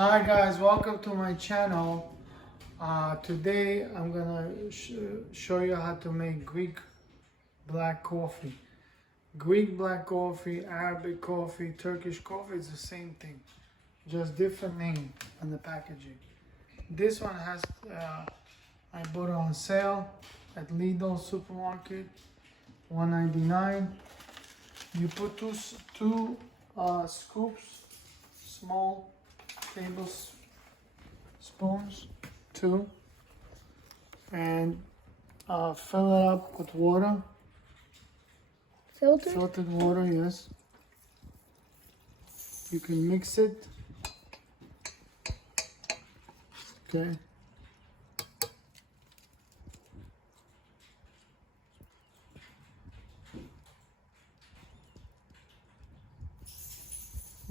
Hi guys, welcome to my channel. Today I'm gonna show you how to make Greek black coffee. Greek black coffee, Arabic coffee, Turkish coffee is the same thing, just different name on the packaging. This one has, I bought it on sale at Lidl supermarket, $1.99. You put two scoops, small tablespoons, two, and fill it up with water. Filtered water, yes. You can mix it. Okay.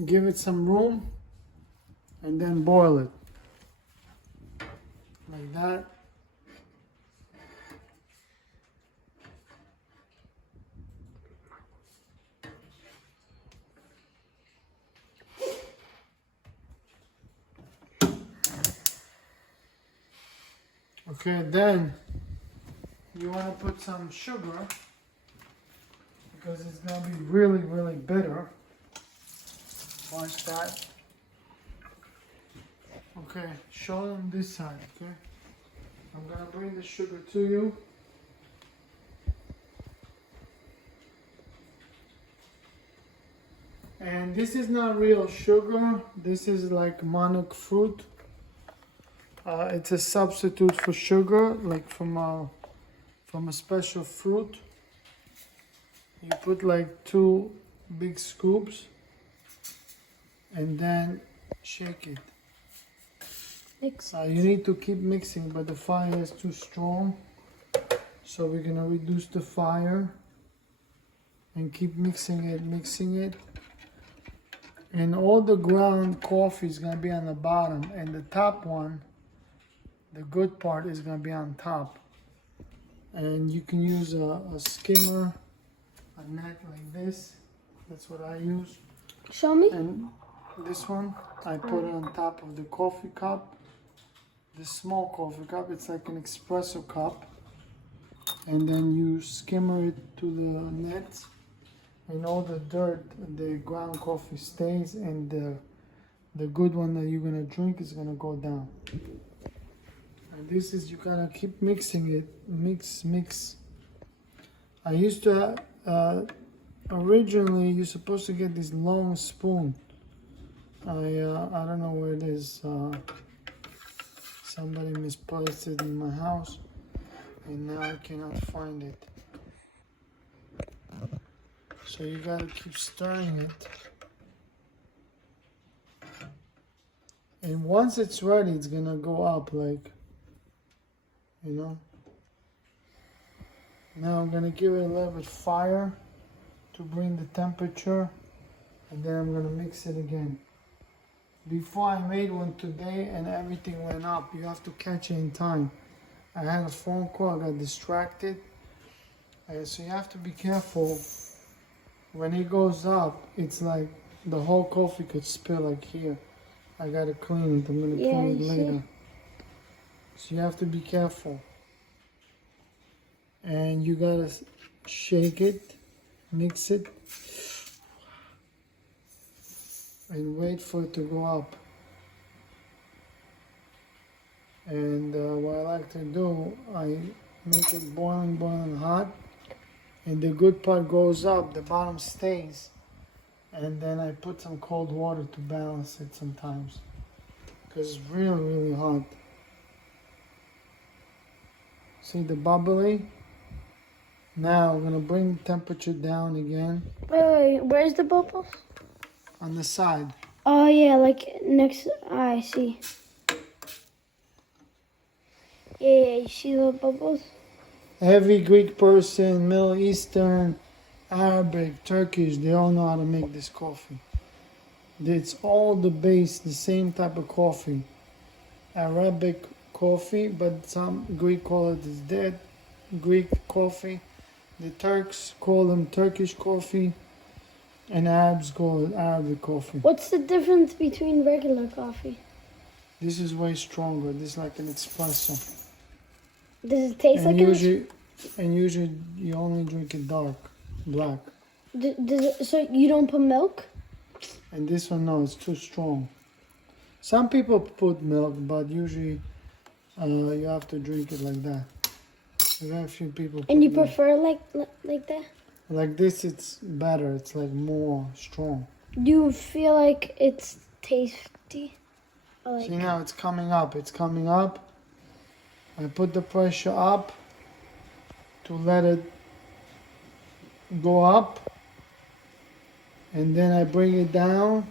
Give it some room and then boil it like that. Okay, then you want to put some sugar because it's going to be really bitter. Watch that. Okay, show them this side, okay? I'm gonna bring the sugar to you. And this is not real sugar. This is like monarch fruit. It's a substitute for sugar, like from a special fruit. You put like 2 big scoops and then shake it. You need to keep mixing, but the fire is too strong, so we're gonna reduce the fire and keep mixing it, and all the ground coffee is gonna be on the bottom, and the top one, the good part, is gonna be on top. And you can use a skimmer, a net like this. That's what I use. Show me. And this one, I put it on top of the coffee cup. This small coffee cup, it's like an espresso cup. And then you skimmer it to the net. And all the dirt, the ground coffee stays, and the good one that you're gonna drink is gonna go down. And this is, you gotta keep mixing it. Mix. I used to, originally, you're supposed to get this long spoon. I don't know where it is. Somebody misplaced it in my house, and now I cannot find it. So you gotta keep stirring it. And once it's ready, it's gonna go up, like, you know. Now I'm gonna give it a little bit fire to bring the temperature, and then I'm gonna mix it again. Before I made one today and everything went up, you have to catch it in time. I had a phone call, I got distracted. So you have to be careful. When it goes up, it's like the whole coffee could spill like here. I gotta clean it, I'm gonna clean it later. So you have to be careful. And you gotta shake it, mix it, and wait for it to go up. And what I like to do, I make it boiling hot, and the good part goes up, the bottom stays, and then I put some cold water to balance it sometimes, because it's really hot. See the bubbly? Now I'm gonna bring the temperature down again. Wait, where's the bubbles? On the side. Oh yeah, like next. I see. Yeah, you see the bubbles? Every Greek person, Middle Eastern, Arabic, Turkish, they all know how to make this coffee. It's all the base, the same type of coffee. Arabic coffee, but some Greek call it dead Greek coffee. The Turks call them Turkish coffee. And Arabs call it Arabic coffee. What's the difference between regular coffee? This is way stronger. This is like an espresso. Does it taste And like usually you only drink it dark, black. so you don't put milk? And this one, no, it's too strong. Some people put milk, but usually you have to drink it like that. We have a few people. And you put milk. prefer like that? Like this, it's better. It's like more strong. Do you feel like it's tasty? Or like, See now, it's coming up. It's coming up. I put the pressure up to let it go up, and then I bring it down.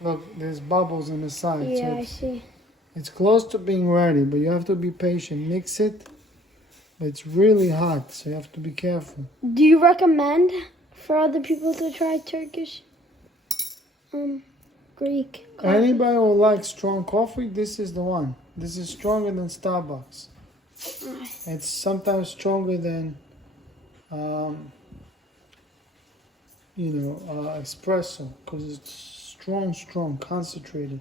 Look, there's bubbles on the side. yeah, So I see. it's close to being ready, but you have to be patient. Mix it. But it's really hot, so you have to be careful. Do you recommend for other people to try Turkish, Greek coffee? Anybody who likes strong coffee, this is the one. This is stronger than Starbucks. It's sometimes stronger than, espresso, because it's strong, concentrated.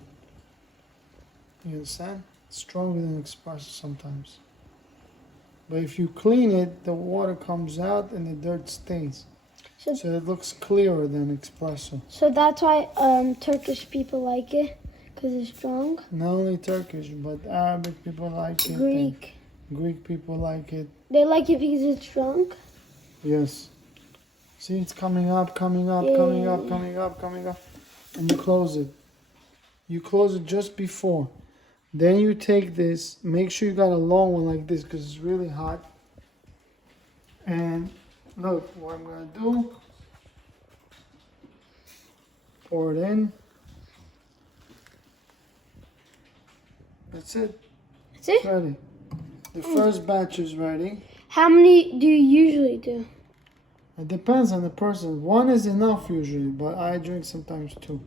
You understand? It's stronger than espresso sometimes. But if you clean it, the water comes out and the dirt stays. So it looks clearer than espresso. So that's why Turkish people like it, because it's strong. Not only Turkish, but Arabic people like it. Greek. Greek people like it. They like it because it's strong. Yes. See, it's coming up, coming up. And you close it. You close it just before. Then you take this, make sure you got a long one like this because it's really hot. And look, what I'm going to do, pour it in. That's it. That's it? It's ready. The first batch is ready. How many do you usually do? It depends on the person. One is enough usually, but I drink sometimes two.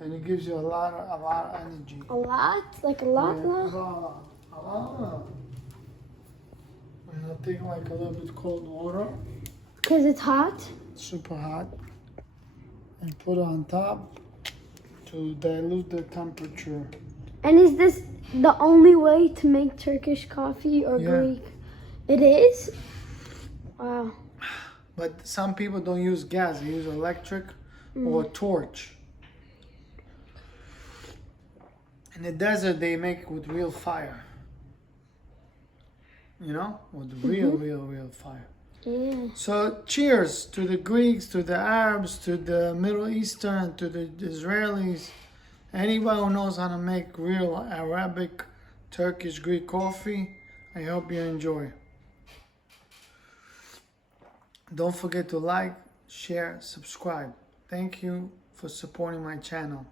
And it gives you a lot of energy. A lot? Like a lot? Yeah, a lot. And I'll take like a little bit cold water, Because it's hot? super hot, and put it on top to dilute the temperature. And is this the only way to make Turkish coffee or Yeah. Greek? It is? Wow. But some people don't use gas, they use electric or torch. In the desert, they make it with real fire. You know, with real fire. Yeah. So cheers to the Greeks, to the Arabs, to the Middle Eastern, to the Israelis. Anybody who knows how to make real Arabic, Turkish, Greek coffee, I hope you enjoy. Don't forget to like, share, subscribe. Thank you for supporting my channel.